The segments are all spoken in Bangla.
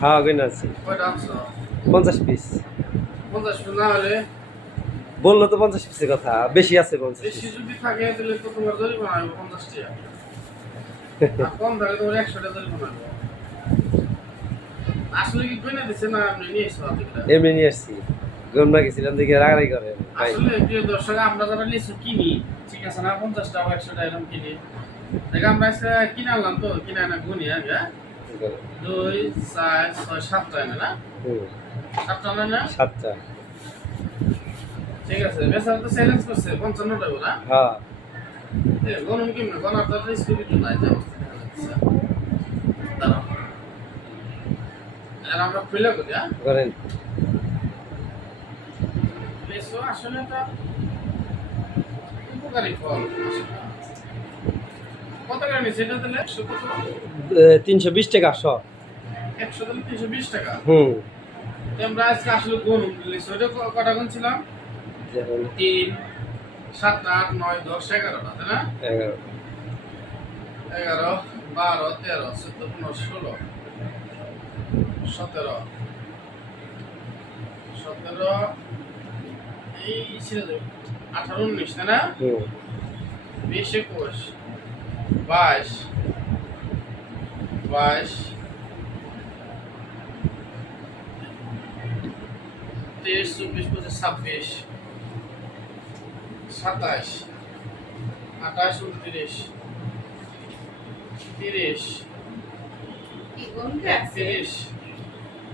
হ্যাঁ গইনা আছে পঞ্চাশ পিস পঞ্চাশ টাকা না হলে বলল তো পঞ্চাশ পিসের কথা বেশি আছে পঞ্চাশ বেশি যদি থাকে তাহলে তো তোমার জরিমানা হবে পঞ্চাশ টাকা কম থাকে তোমার একশো টাকা জরিমানা আসলে কি কইনা দিছে না আপনি নিয়ে এসো এমনি নিয়ে আসছি গমনা গেছিলাম দেখে রাগারাগি করে আসলে প্রিয় দর্শক আমরা যারা লিচু কিনি ঠিক আছে না পঞ্চাশ টাকা একশো টাকা এরকম কিনি দেখ আমরা কিনে আনলাম তো কিনে আনা গুনি আগে দুই চার ছয় সাতটা এনে না সাতটা এনে না? সাতটা। ঠিক আছে বেচারা তো চ্যালেঞ্জ করছে পঞ্চান্ন না? হ্যাঁ। গরম কেমনে গনার তো স্কুটি তো নাই যে অবস্থা দেখা যাচ্ছে দাঁড়াও। আর আমরা খুলে করি হ্যাঁ? করেন। আসলে এটা উপকারী ফল। আসলে। তিনশো বিশ টাকা শ। একশো তিনশো বিশ টাকা। হুম। আমরা আজকে আসলে গুণ লিচু কটা গুণ ছিলাম? তিন সাত আট নয় দশ এগারোটা তাই না? এগারো। এগারো বারো তেরো চোদ্দ পনেরো ষোলো সতেরো সতেরো এই ছিল আঠারো উনিশ তাই না? বিশ একুশ বাইশ বাইশ তেইশ চব্বিশ পঁচিশ ছাব্বিশ সাতাশ আঠাশ উনত্রিশ তিরিশ একত্রিশ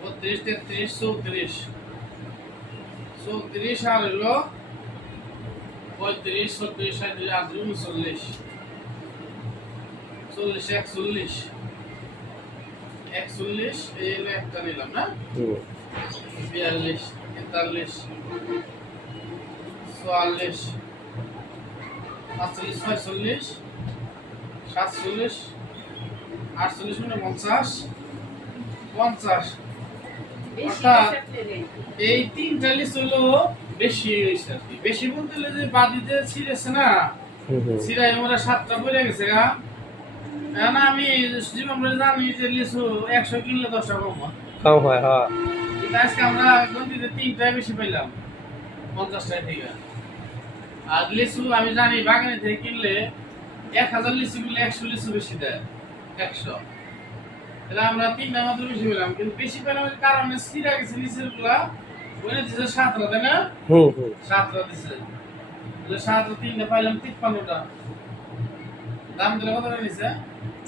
বত্রিশ তেত্রিশ চৌত্রিশ চৌত্রিশ আর হলো পঁয়ত্রিশ ছত্রিশ সাঁত্রিশ আটত্রিশ উনচল্লিশ চল্লিশ একচল্লিশ। একচল্লিশ এই একটা নিলাম না? বিয়াল্লিশ তেতাল্লিশ চুয়াল্লিশ পাঁচচল্লিশ ছয়চল্লিশ সাতচল্লিশ আটচল্লিশ মানে পঞ্চাশ পঞ্চাশ। এই তিনটা লিস্ট হলো বেশি হয়েছে আর কি। বেশি বলতে হলে যে বাদিতে ছিঁড়েছে না হুম আমরা সাতটা পড়ে গেছে গা এখন আমি জীবন বলে জানি যে লিচু একশো কিনলে দশটা কম হয়। কম হয় হ্যাঁ। আজকে আমরা গন্ডিতে তিনটায় বেশি পাইলাম পঞ্চাশটায় থেকে। আর লিচু আমি জানি বাগানে থেকে কিনলে এক হাজার লিচু কিনলে একশো লিচু বেশি দেয় একশো। তাহলে আমরা তিনটা মাত্র বেশি পেলাম কিন্তু বেশি পেলাম কারণে সিরা গেছে লিচুরগুলা ওখানে দিছে সাতটা তাই না? সাতটা দিছে। সাতটা তিনটা পাইলাম তিপ্পান্নটা। দাম দিলে কত নিছে?